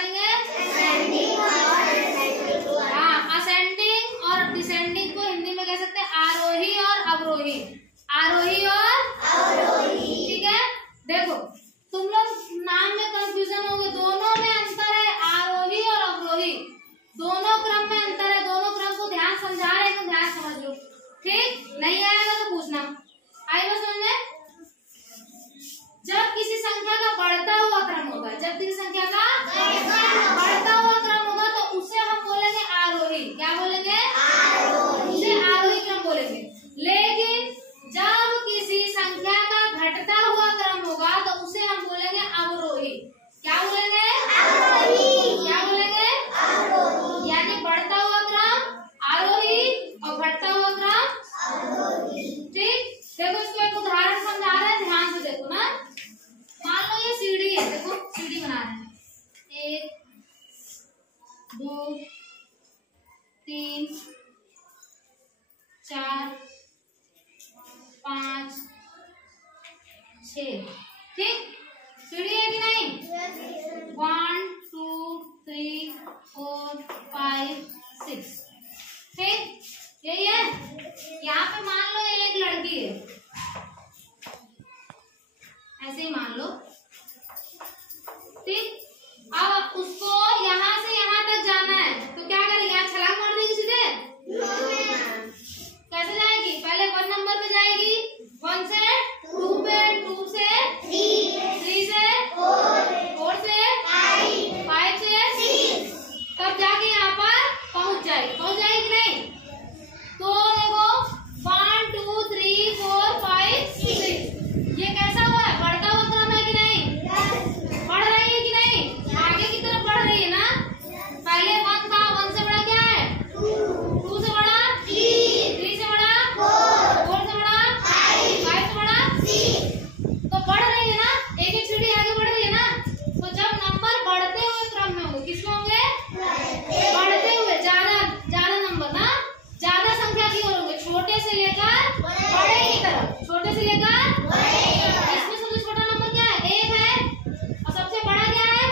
पढ़ेंगे? हाँ, असेंडिंग और डिसेंडिंग को हिंदी में कह सकते हैं आरोही और अवरोही। आरोही और ठीक है। देखो तुम लोग नाम में कंफ्यूजन हो गए, दोनों में अंतर है, आरोही और अवरोही दोनों क्रम में अंतर है। दोनों क्रम को ध्यान समझा रहे हैं तो ध्यान समझ लो, ठीक? नहीं आएगा तो पूछना। आई बात समझ में? जब किसी संख्या का बढ़ता हुआ क्रम होगा, जब किसी संख्या का बढ़ता हुआ क्रम होगा तो उसे हम बोलेंगे आरोही। क्या बोलेंगे? उसे आरोही क्रम बोलेंगे। लेकिन जब किसी संख्या का घटता हुआ क्रम होगा तो उसे हम बोलेंगे अवरोही। क्या बोलेंगे? क्या बोलेंगे? यानी बढ़ता हुआ क्रम आरोही और घटता हुआ क्रम, ठीक? देखो इसको एक उदाहरण समझा रहे हैं, ध्यान से देखो ना। मान लो ये सीढ़ी है, देखो सीढ़ी बना रहे हैं, 1 2 3 4 5 6, ठीक? सीढ़ी है कि नहीं? 1 2 3 4 5 6, ठीक? यही है। यहाँ पे मान लो एक लड़की है, ऐसे ही मान लो, ठीक? अब उसको यहाँ से यहाँ तक जाना है तो क्या करेगी? यहाँ छलांग मार देगी सीधे? कैसे जाएगी? पहले 1 नंबर पे जाएगी, 1 से 2 पे, 2 से 3 से 4 से 5 से 6, तब जाके यहाँ पर पहुंच जाएगी। पहुंच जाएगी कि नहीं? तो देखो 1 2 3 4 5 6, ये कैसा हुआ है? बढ़ता हुआ क्रम है कि नहीं? बढ़ रही है कि नहीं? आगे की तरफ बढ़ रही है ना। पहले 1 था, 1 से बड़ा क्या है? 2 से बड़ा 3 से बड़ा 4 से बड़ा 5 से बड़ा 6, तो बढ़ रही है ना, एक एक सीढ़ी आगे बढ़ रही है ना। तो जब नंबर बढ़ते हुए क्रम में होंगे, किसमें होंगे? बढ़ते हुए, ज्यादा नंबर ना, ज्यादा संख्या की ओर होंगे, छोटे से लेकर बड़े की तरफ, छोटे से लेकर इसमें सबसे छोटा नंबर क्या है? 1 है और सबसे बड़ा क्या है?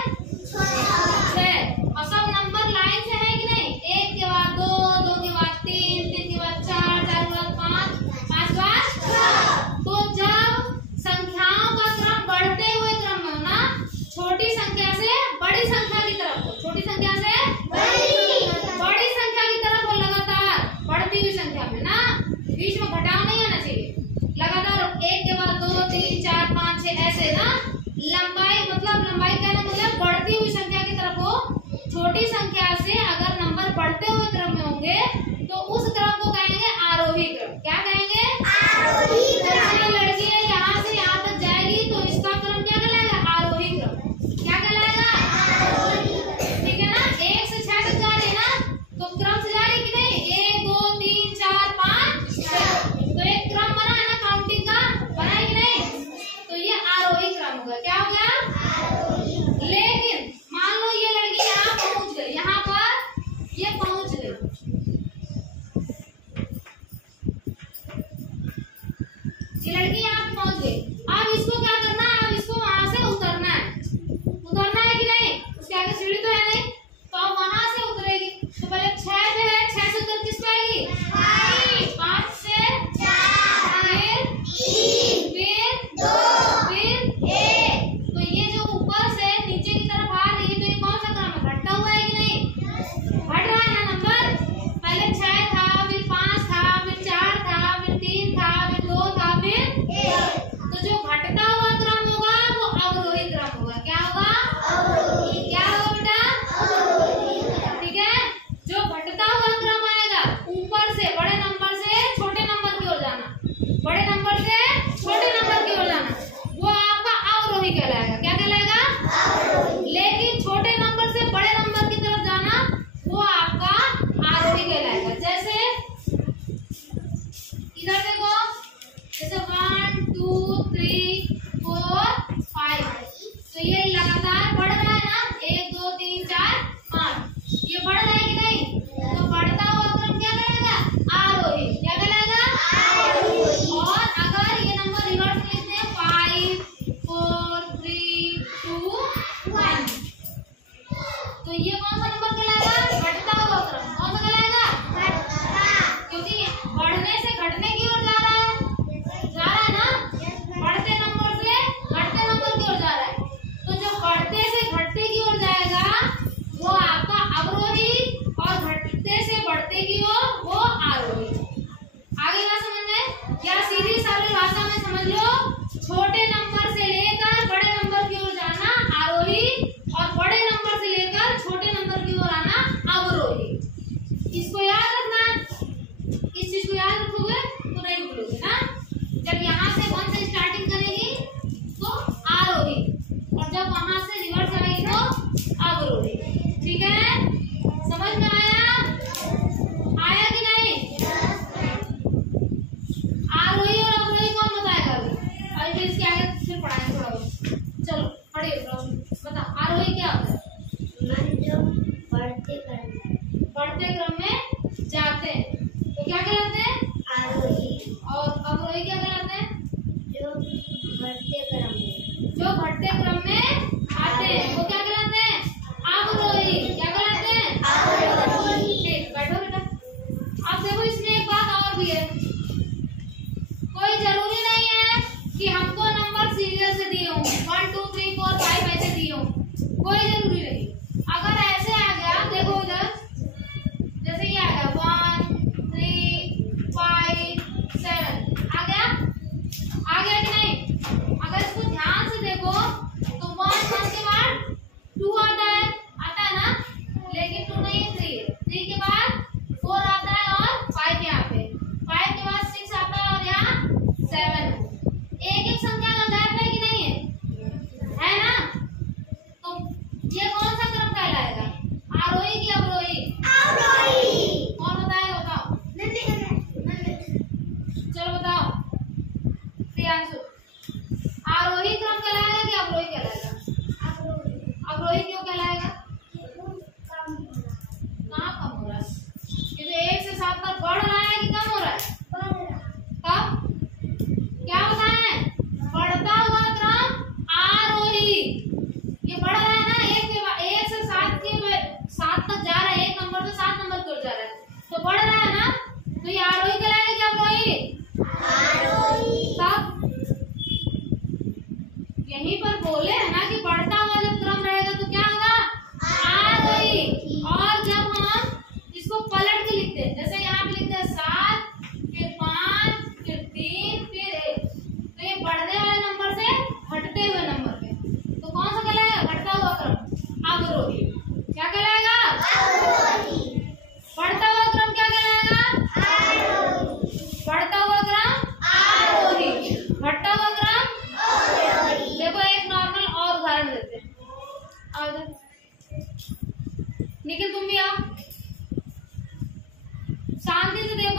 6। और सब नंबर लाइन से है कि नहीं? 1 के बाद 2, 2 के बाद 3, 3 के बाद 4, 4 के बाद 5, 5 के बाद 6। तो जब संख्याओं का क्रम बढ़ते हुए क्रम में हो ना, छोटी संख्या से बड़ी संख्या की तरफ हो, छोटी संख्या से बड़ी संख्या की तरफ हो, लगातार बढ़ती हुई संख्या में ना, बीच में घटाव नहीं आना चाहिए। लगातार 1 के बाद 2, 3, 4, 5, 6 ऐसे ना, लंबाई मतलब लंबाई का मतलब बढ़ती हुई संख्या की तरफ हो। छोटी संख्या से अगर नंबर बढ़ते हुए क्रम में होंगे तो उस क्रम को कहेंगे आरोही क्रम। क्या कहेंगे? आरोही क्रम। लड़की है यहाँ से यहाँ तक जाएगी तो इसका क्रम क्या कहलाएगा? आरोही क्रम। क्या कहलाएगा? ठीक है ना। 1 से 6 तक जा रही है ना, तो क्रम से जा रही कि नहीं? 1 2 3 4 5 6, तो एक क्रम बना है ना, काउंटिंग का बना है कि नहीं? तो ये आरोही क्रम हो गया। क्या हो गया? लेकिन मान लो ये लड़की यहाँ पहुंच गई, यहाँ पर ये पहुंच गई, ठीक है, समझ में आया? आया कि नहीं? आरोही और अवरोही कौन बताएगा अभी? अभी इसके आगे फिर पढ़ाएंगे थोड़ा बहुत। चलो पढ़िए, बता आरोही क्या होता है? मन जो बढ़ते क्रम में जाते हैं तो क्या कहलाते हैं? आरोही। और अवरोही क्या कहलाते हैं? जो बढ़ते क्रम में आते हैं वो क्या कहलाते हैं? अवरोही। क्या कहलाते हैं? आरोही। ठीक, बैठो बेटा। अब देखो इसमें एक बात और भी है, कोई जरूरी नहीं है कि हमको नंबर सीरियल से दिए हों, 1 2 3 4 5 ऐसे दिए हों, कोई जरूरी नहीं। अगर ऐसे आ गया, देखो इधर जैसे ये आ गया 1 3 5 7 आ गया कि नहीं? अगर इसको ध्यान से देखो तो 1 के बाद 2 आता है ना, लेकिन 2 नहीं है, 3 है। 3 के बाद 4 आता है और 5 यहाँ पे, 5 के बाद 6 आता है और यहाँ 7। एक एक संख्या का गैप है कि नहीं है ना? तो ये कौन सा क्रम कहलाएगा? आरोही की अवरोही? आरोही। कौन बताएगा? बताओ, चलो बताओ। प्रियांशु, आरोही क्रम कहलाएगा कि अवरोही कहलाएगा? अवरोही क्यों कहलाएगा? कहाँ कम हो रहा है? ये तो 1 से 7 तक बढ़ रहा है कि कम हो रहा है? कब? क्या बताएं? बढ़ता हुआ क्रम आरोही। ये बढ़ रहा है ना, 1 से 7 तक जा रहा है, 1 नंबर से 7 नंबर की ओर जा रहा है, तो बढ़ रहा है ना, तो ये आरोही कहलाएगा कि अवरोही? तब यहीं पर बोले है ना कि बढ़ता हुआ जब क्रम रहेगा तो क्या होगा? आरोही। और जब हम इसको पलट के लिखते हैं, जैसे यहाँ पे लिखते हैं 7 फिर 5 फिर 3 फिर 1, तो ये बढ़ने वाले नंबर से घटते हुए नंबर पे, तो कौन सा कहलाएगा? घटता हुआ क्रम अवरोही। क्या कहलाएगा? आरोही। बढ़ता हुआ क्रम क्या कहलाएगा? आरोही। बढ़ता हुआ क्रम आरोही, घटता हुआ क्रम आरोही। देखो एक नॉर्मल और उदाहरण देते हैं। आओ इधर, निखिल तुम भी आओ, शांति से देखो।